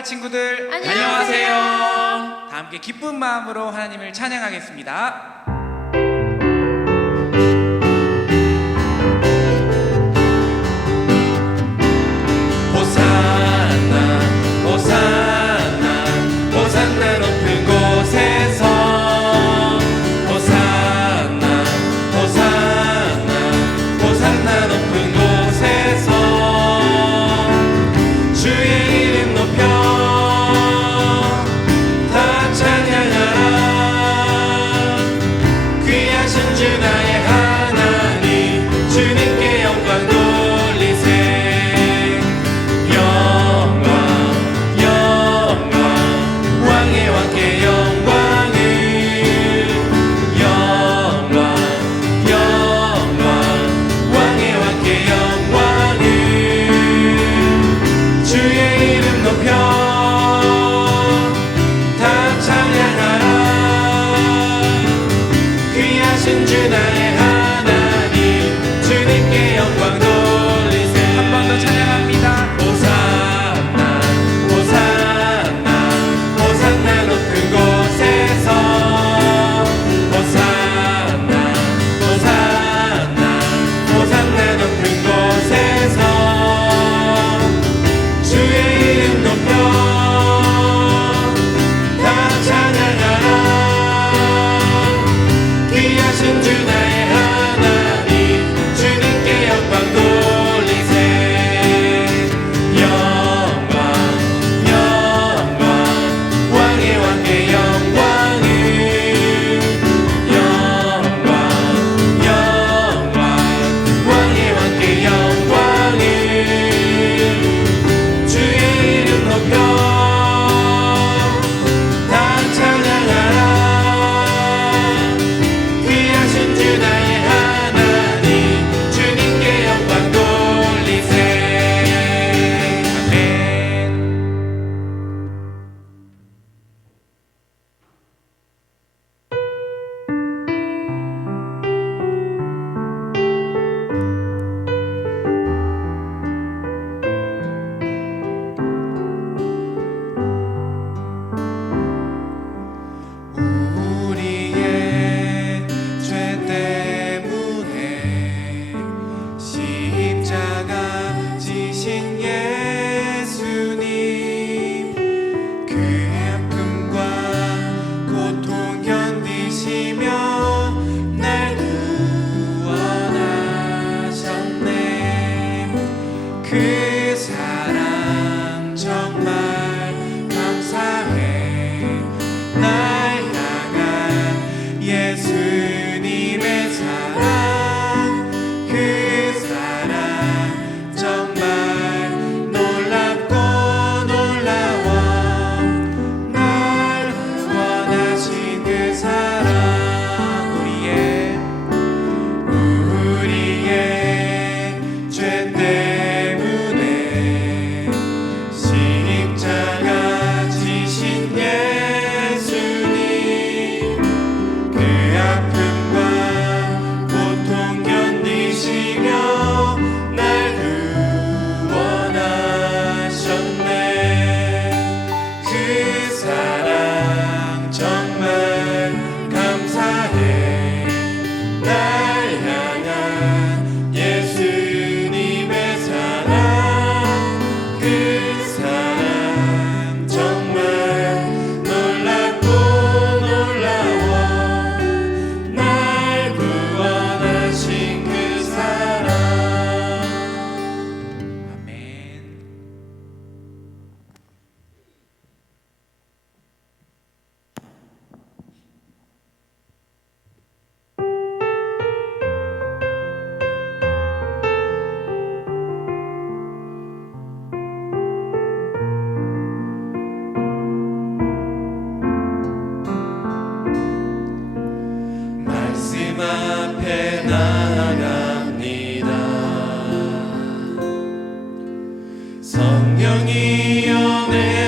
수업할 친구들 안녕하세요. 다 함께 기쁜 마음으로 하나님을 찬양하겠습니다.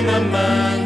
慢慢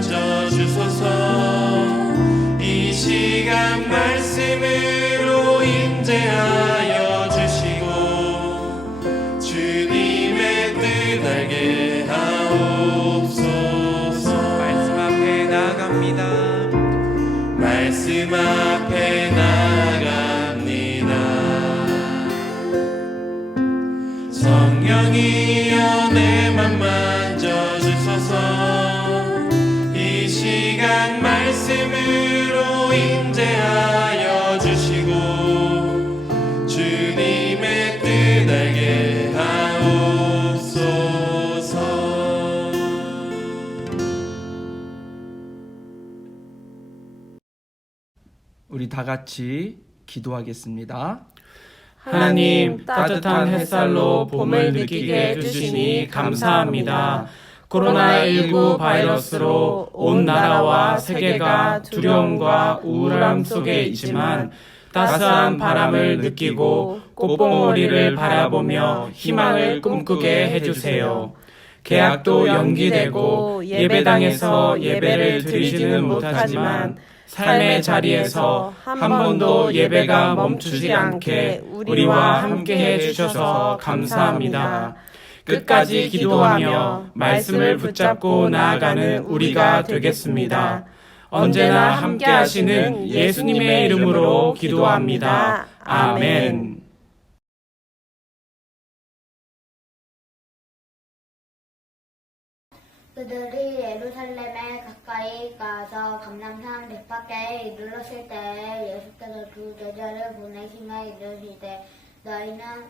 우리 다 같이 기도하겠습니다. 하나님 따뜻한 햇살로 봄을 느끼게 해주시니 감사합니다. 코로나19 바이러스로 온 나라와 세계가 두려움과 우울함 속에 있지만 따스한 바람을 느끼고 꽃봉오리를 바라보며 희망을 꿈꾸게 해주세요. 계약도 연기되고 예배당에서 예배를 드리지는 못하지만 삶의 자리에서 한 번도 예배가 멈추지 않게 우리와 함께 해주셔서 감사합니다. 끝까지 기도하며 말씀을 붙잡고 나아가는 우리가 되겠습니다. 언제나 함께 하시는 예수님의 이름으로 기도합니다. 아멘. 그들이 예루살렘에 가까이 가서 감람산 갯밖에 이르렀을 때 예수께서 두 제자를 보내시며 이르시되 너희는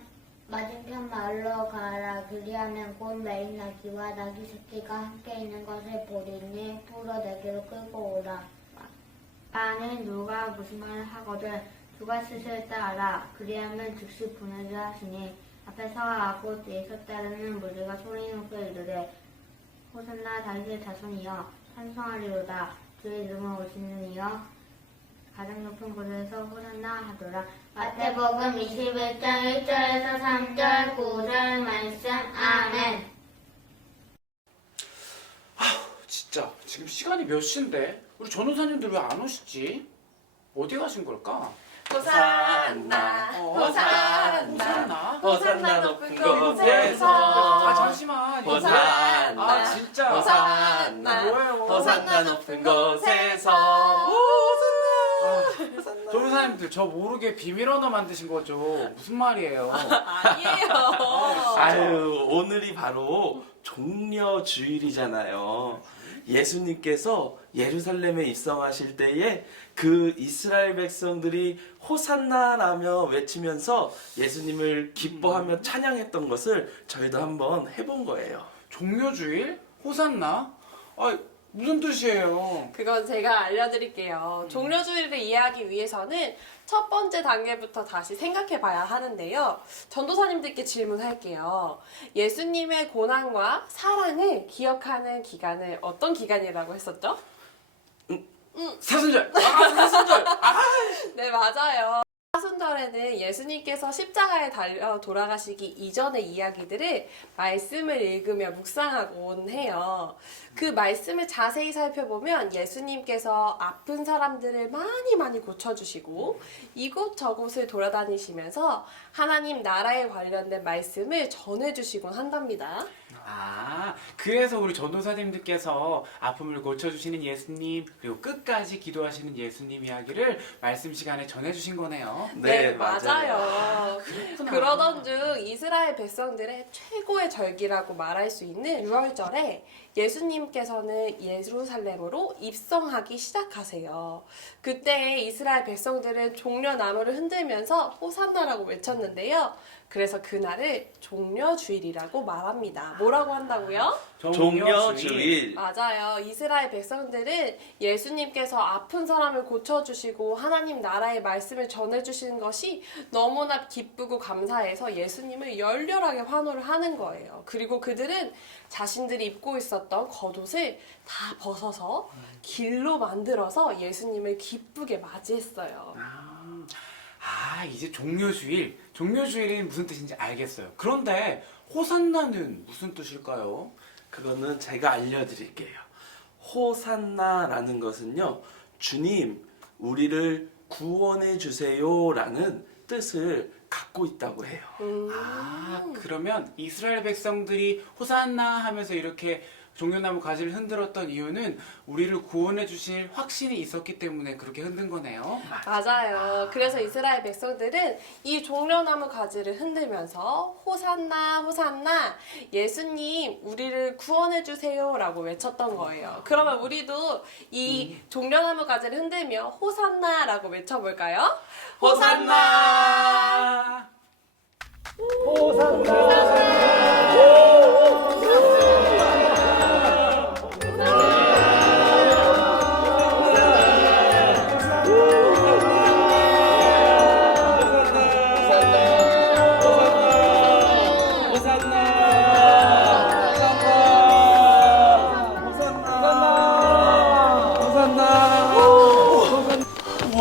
맞은편 마을로 가라. 그리하면 곧 매인 나귀와 나귀 새끼가 함께 있는 것을 보리니 풀어 내게로 끌고 오라. 만일 누가 무슨 말을 하거든 누가 스스로 따라 그리하면 즉시 보내자 하시니 앞에서 하고 뒤에서 따르는 무리가 소리 높여 이르되 호산나 다윗의 자손이여 찬송하리로다. 주의 이름을 오시는 이여 가장 높은 곳에서 호산나 하더라. 마태복음 21장 1절에서 3절 9절 말씀. 아멘. 진짜. 지금 시간이 몇 시인데? 우리 전우사님들 왜 안 오시지? 어디 가신 걸까? 호산나 어, 호산나? 호산나? 호산나 높은 아 곳에서. 잠시만. 호산나. 아 진짜. 호산나. 뭐예요? 호산나 높은 곳에서. 아, 전우사님들 저 모르게 비밀 언어 만드신 거죠? 무슨 말이에요? 아니에요. 아유, 오늘이 바로 종려 주일이잖아요. 예수님께서 예루살렘에 입성하실 때에 그 이스라엘 백성들이 호산나라며 외치면서 예수님을 기뻐하며 찬양했던 것을 저희도 한번 해본 거예요. 종료주일? 호산나? 아 무슨 뜻이에요? 그건 제가 알려드릴게요 종료주의를 이해하기 위해서는 첫 번째 단계부터 다시 생각해 봐야 하는데요 전도사님들께 질문할게요 예수님의 고난과 사랑을 기억하는 기간을 어떤 기간이라고 했었죠? 사순절! 아 사순절! 네, 맞아요. 사순절에는 예수님께서 십자가에 달려 돌아가시기 이전의 이야기들을 말씀을 읽으며 묵상하곤 해요. 그 말씀을 자세히 살펴보면 예수님께서 아픈 사람들을 많이 많이 고쳐주시고 이곳저곳을 돌아다니시면서 하나님 나라에 관련된 말씀을 전해주시곤 한답니다. 아, 그래서 우리 전도사님들께서 아픔을 고쳐주시는 예수님, 그리고 끝까지 기도하시는 예수님 이야기를 말씀 시간에 전해주신 거네요. 네, 맞아요. 그렇구나. 그러던 중 이스라엘 백성들의 최고의 절기라고 말할 수 있는 6월절에 예수님께서는 예루살렘으로 입성하기 시작하세요. 그때 이스라엘 백성들은 종려나무를 흔들면서 호산나라고 외쳤는데요. 그래서 그날을 종려주일이라고 말합니다. 뭐라고 한다고요? 종려주일. 맞아요. 이스라엘 백성들은 예수님께서 아픈 사람을 고쳐주시고 하나님 나라의 말씀을 전해주시는 것이 너무나 기쁘고 감사해서 예수님을 열렬하게 환호를 하는 거예요. 그리고 그들은 자신들이 입고 있었던 겉옷을 다 벗어서 길로 만들어서 예수님을 기쁘게 맞이했어요. 아, 이제 종료주일. 종료주일이 무슨 뜻인지 알겠어요. 그런데 호산나는 무슨 뜻일까요? 그거는 제가 알려드릴게요. 호산나라는 것은요, 주님, 우리를 구원해 주세요라는 뜻을 갖고 있다고 해요. 음. 아, 그러면 이스라엘 백성들이 호산나 하면서 이렇게 종려나무 가지를 흔들었던 이유는 우리를 구원해 주실 확신이 있었기 때문에 그렇게 흔든 거네요. 맞아요. 그래서 이스라엘 백성들은 이 종려나무 가지를 흔들면서 호산나 호산나 예수님 우리를 구원해 주세요라고 외쳤던 거예요. 그러면 우리도 이 종려나무 가지를 흔들며 호산나라고 외쳐볼까요? 호산나!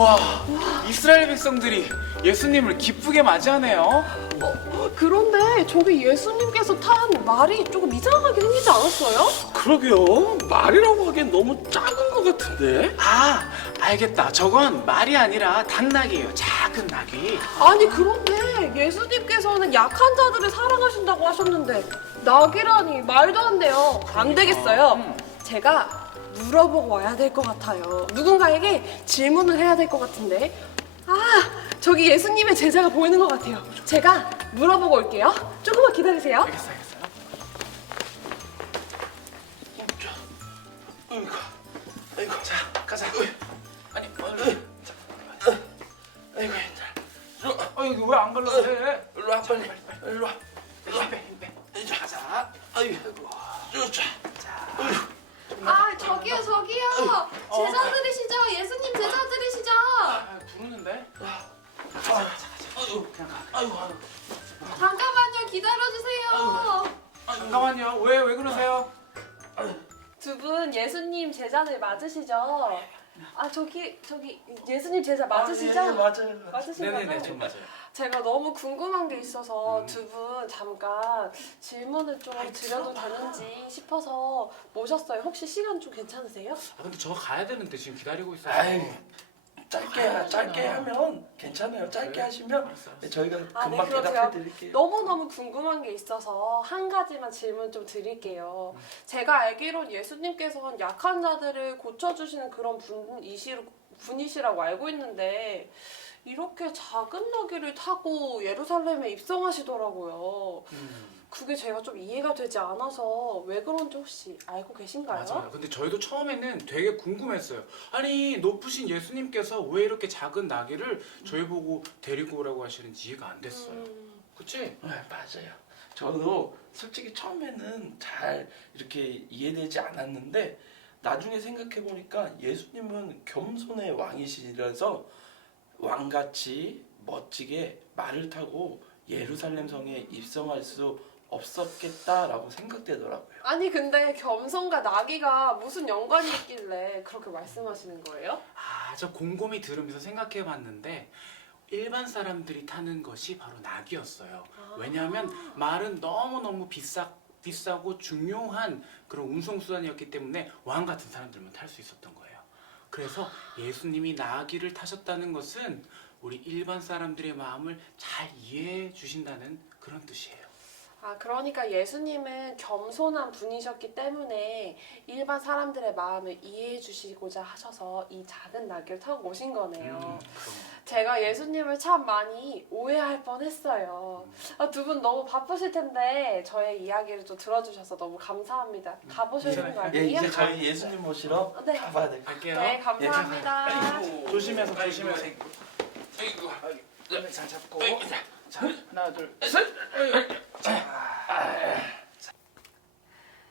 우와, 이스라엘 백성들이 예수님을 기쁘게 맞이하네요. 그런데 저기 예수님께서 탄 말이 조금 이상하게 생기지 않았어요? 그러게요. 말이라고 하기엔 너무 작은 것 같은데? 아, 알겠다. 저건 말이 아니라 당나귀예요. 작은 나귀. 아니 그런데 예수님께서는 약한 자들을 사랑하신다고 하셨는데 낙이라니 말도 안 돼요. 안 되겠어요. 제가 물어보고 와야 될 것 같아요. 누군가에게 질문을 해야 될 것 같은데. 아 저기 예수님의 제자가 보이는 것 같아요. 제가 물어보고 올게요. 조금만 기다리세요. 알겠어, 알겠어. 아이고, 아이고, 자, 가자. 아니, 아이고, 힘들어. 어, 여기 왜안 갈라고 해? 일로 와, 빨리. 일로 와. 힘 빼, 힘 빼. 가자. 아이고, 자. 아 저기요 저기요 제자들이시죠? 예수님 제자들이시죠? 아, 부르는데? 아이고, 아이고, 아이고. 잠깐만요 기다려주세요. 잠깐만요. 왜, 왜 그러세요? 두 분 예수님 제자들 맞으시죠? 아 저기 저기 예수님 제자 맞으시죠? 아, 예, 맞아요. 맞으신 네네네, 거죠? 좀 맞아요. 제가 너무 궁금한 게 있어서 두분 잠깐 질문을 좀 드려도 되는지 싶어서 모셨어요. 혹시 시간 좀 괜찮으세요? 아, 근데 저 가야 되는데 지금 기다리고 있어요. 아이, 짧게, 짧게 하면 괜찮아요. 짧게? 하시면 알았어, 알았어. 저희가 아, 네, 금방 그러세요. 대답해 드릴게요. 너무너무 궁금한 게 있어서 한 가지만 질문 좀 드릴게요. 제가 알기론 예수님께서는 약한 자들을 고쳐주시는 그런 분이시, 분이시라고 알고 있는데 이렇게 작은 나귀를 타고 예루살렘에 입성하시더라고요. 음, 그게 제가 좀 이해가 되지 않아서 왜 그런지 혹시 알고 계신가요? 맞아요. 근데 저희도 처음에는 되게 궁금했어요. 아니, 높으신 예수님께서 왜 이렇게 작은 나귀를 저희 보고 데리고 오라고 하시는지 이해가 안 됐어요. 음, 그치? 네, 맞아요. 저도 솔직히 처음에는 잘 이렇게 이해되지 않았는데 나중에 생각해 보니까 예수님은 겸손의 왕이시라서 왕같이 멋지게 말을 타고 예루살렘 성에 입성할 수 없었겠다라고 생각되더라고요. 아니 근데 겸손과 나귀가 무슨 연관이 있길래 그렇게 말씀하시는 거예요? 아, 저 곰곰이 들으면서 생각해 봤는데 일반 사람들이 타는 것이 바로 낙이었어요. 왜냐하면 말은 너무너무 비싸, 비싸고 중요한 그런 운송수단이었기 때문에 왕 같은 사람들만 탈 수 있었던 거예요. 그래서 예수님이 나귀를 타셨다는 것은 우리 일반 사람들의 마음을 잘 이해해 주신다는 그런 뜻이에요. 아, 그러니까 예수님은 겸손한 분이셨기 때문에 일반 사람들의 마음을 이해해 주시고자 하셔서 이 작은 낙을 타고 오신 거네요. 음. 제가 예수님을 참 많이 오해할 뻔 했어요. 아, 두분 너무 바쁘실 텐데 저의 이야기를 좀 들어주셔서 너무 감사합니다. 가보시는 거 예, 아니에요? 이제 저희 예수님 모시러 네. 가봐야 될것 갈게요. 네, 감사합니다. 조심해서 조심해서. 아이고, 네, 잘 잡고. 자, 하나, 둘,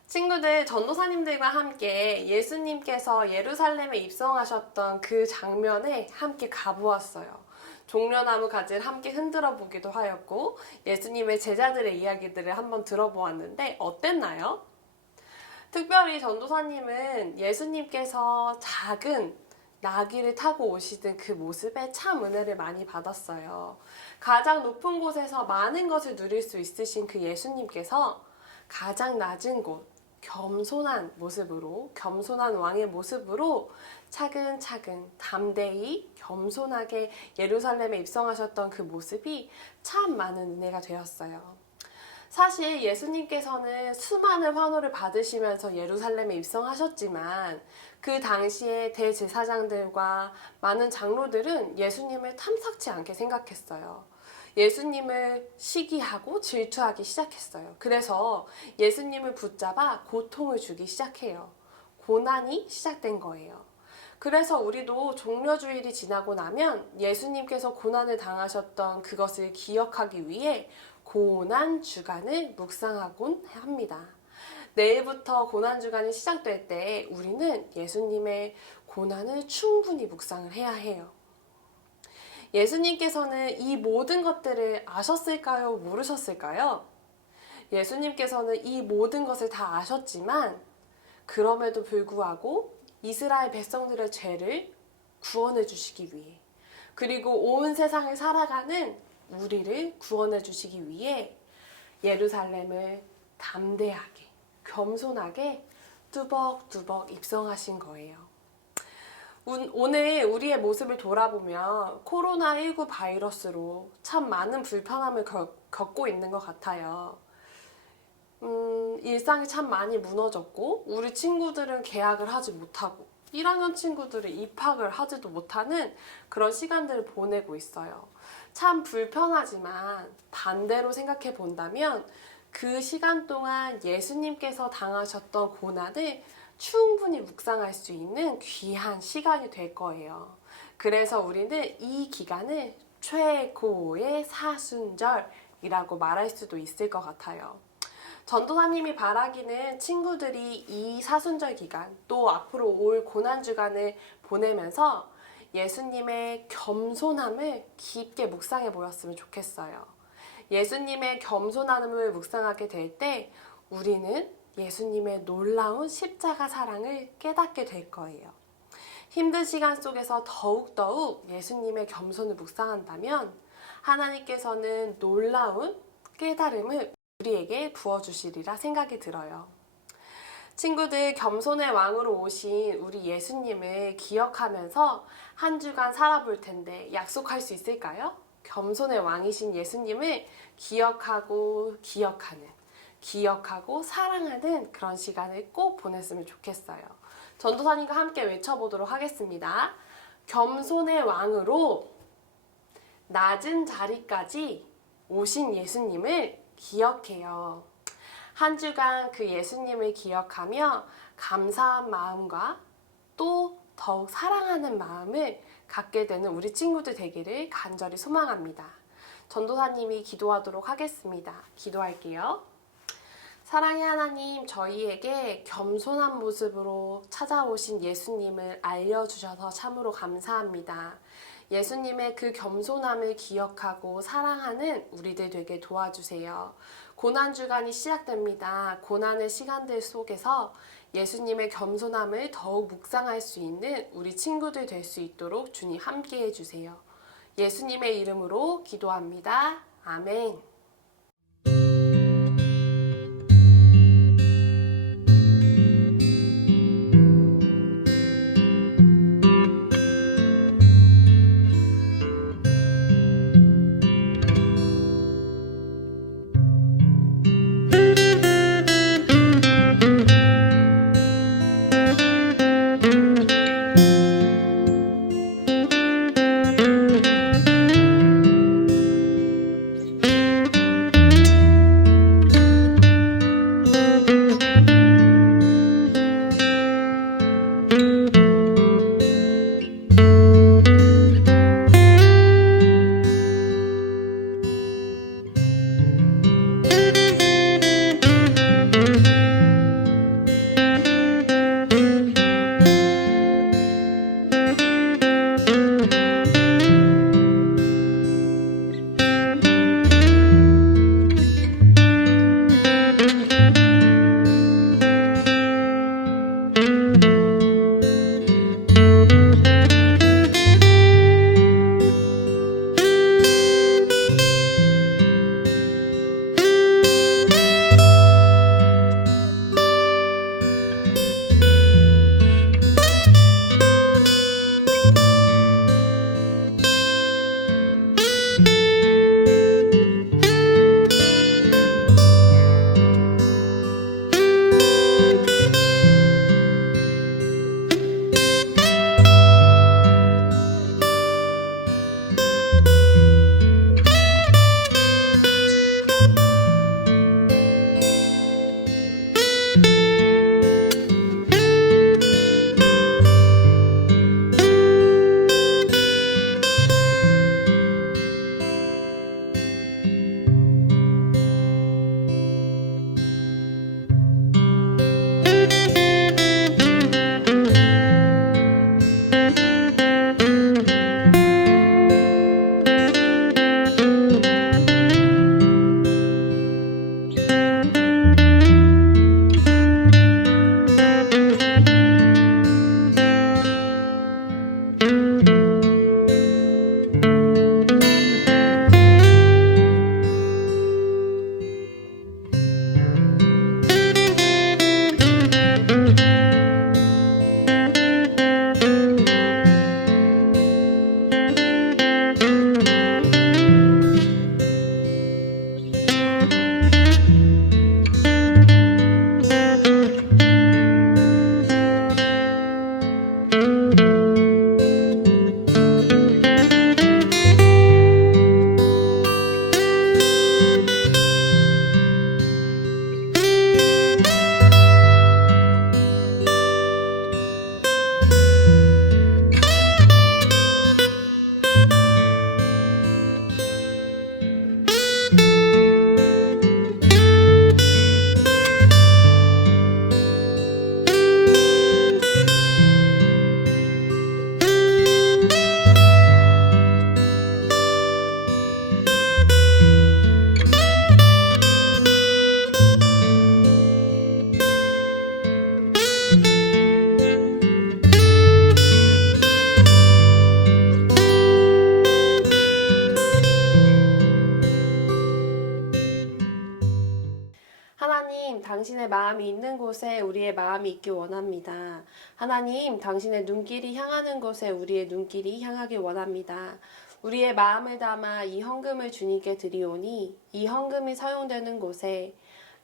친구들, 전도사님들과 함께 예수님께서 예루살렘에 입성하셨던 그 장면에 함께 가보았어요. 종려나무 가지를 함께 흔들어 보기도 하였고, 예수님의 제자들의 이야기들을 한번 들어보았는데, 어땠나요? 특별히 전도사님은 예수님께서 작은 나귀를 타고 오시던 그 모습에 참 은혜를 많이 받았어요. 가장 높은 곳에서 많은 것을 누릴 수 있으신 그 예수님께서 가장 낮은 곳, 겸손한 모습으로, 겸손한 왕의 모습으로 차근차근 담대히 겸손하게 예루살렘에 입성하셨던 그 모습이 참 많은 은혜가 되었어요. 사실 예수님께서는 수많은 환호를 받으시면서 예루살렘에 입성하셨지만 그 당시에 대제사장들과 많은 장로들은 예수님을 탐탁치 않게 생각했어요. 예수님을 시기하고 질투하기 시작했어요. 그래서 예수님을 붙잡아 고통을 주기 시작해요. 고난이 시작된 거예요. 그래서 우리도 종려주일이 지나고 나면 예수님께서 고난을 당하셨던 그것을 기억하기 위해 고난 주간을 묵상하곤 합니다. 내일부터 고난 주간이 시작될 때 우리는 예수님의 고난을 충분히 묵상을 해야 해요. 예수님께서는 이 모든 것들을 아셨을까요? 모르셨을까요? 예수님께서는 이 모든 것을 다 아셨지만 그럼에도 불구하고 이스라엘 백성들의 죄를 구원해 주시기 위해 그리고 온 세상을 살아가는 우리를 구원해 주시기 위해 예루살렘을 담대하게 겸손하게 뚜벅뚜벅 입성하신 거예요. 운- 오늘 우리의 모습을 돌아보면 코로나19 바이러스로 참 많은 불편함을 겪- 겪고 있는 것 같아요. 음, 일상이 참 많이 무너졌고, 우리 친구들은 계약을 하지 못하고, 1학년 친구들은 입학을 하지도 못하는 그런 시간들을 보내고 있어요. 참 불편하지만 반대로 생각해 본다면 그 시간 동안 예수님께서 당하셨던 고난을 충분히 묵상할 수 있는 귀한 시간이 될 거예요. 그래서 우리는 이 기간을 최고의 사순절이라고 말할 수도 있을 것 같아요. 전도사님이 바라기는 친구들이 이 사순절 기간 또 앞으로 올 고난 주간을 보내면서 예수님의 겸손함을 깊게 묵상해 보였으면 좋겠어요. 예수님의 겸손함을 묵상하게 될 때 우리는 예수님의 놀라운 십자가 사랑을 깨닫게 될 거예요. 힘든 시간 속에서 더욱더욱 예수님의 겸손을 묵상한다면 하나님께서는 놀라운 깨달음을 우리에게 부어주시리라 생각이 들어요. 친구들 겸손의 왕으로 오신 우리 예수님을 기억하면서 한 주간 살아볼 텐데 약속할 수 있을까요? 겸손의 왕이신 예수님을 기억하고 기억하는, 기억하고 사랑하는 그런 시간을 꼭 보냈으면 좋겠어요. 전도사님과 함께 외쳐보도록 하겠습니다. 겸손의 왕으로 낮은 자리까지 오신 예수님을 기억해요. 한 주간 그 예수님을 기억하며 감사한 마음과 또 더욱 사랑하는 마음을 갖게 되는 우리 친구들 되기를 간절히 소망합니다. 전도사님이 기도하도록 하겠습니다. 기도할게요. 사랑의 하나님, 저희에게 겸손한 모습으로 찾아오신 예수님을 알려주셔서 참으로 감사합니다. 예수님의 그 겸손함을 기억하고 사랑하는 우리들 되게 도와주세요. 고난주간이 시작됩니다. 고난의 시간들 속에서 예수님의 겸손함을 더욱 묵상할 수 있는 우리 친구들 될 수 있도록 주님 함께 해주세요. 예수님의 이름으로 기도합니다. 아멘. 곳에 우리의 마음이 있기 원합니다. 하나님, 당신의 눈길이 향하는 곳에 우리의 눈길이 향하기 원합니다. 우리의 마음을 담아 이 헌금을 주님께 드리오니 이 헌금이 사용되는 곳에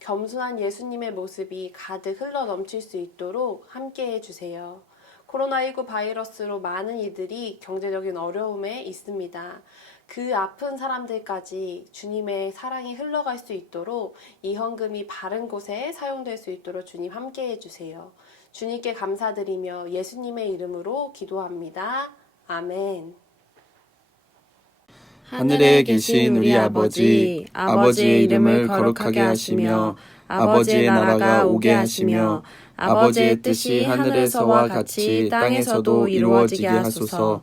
겸손한 예수님의 모습이 가득 흘러 넘칠 수 있도록 함께 해주세요. 코로나19 바이러스로 많은 이들이 경제적인 어려움에 있습니다. 그 아픈 사람들까지 주님의 사랑이 흘러갈 수 있도록 이 헌금이 바른 곳에 사용될 수 있도록 주님 함께 해주세요. 주님께 감사드리며 예수님의 이름으로 기도합니다. 아멘. 하늘에 계신 우리 아버지, 아버지의 이름을 거룩하게 하시며, 아버지의 나라가 오게 하시며, 아버지의 뜻이 하늘에서와 같이 땅에서도 이루어지게 하소서.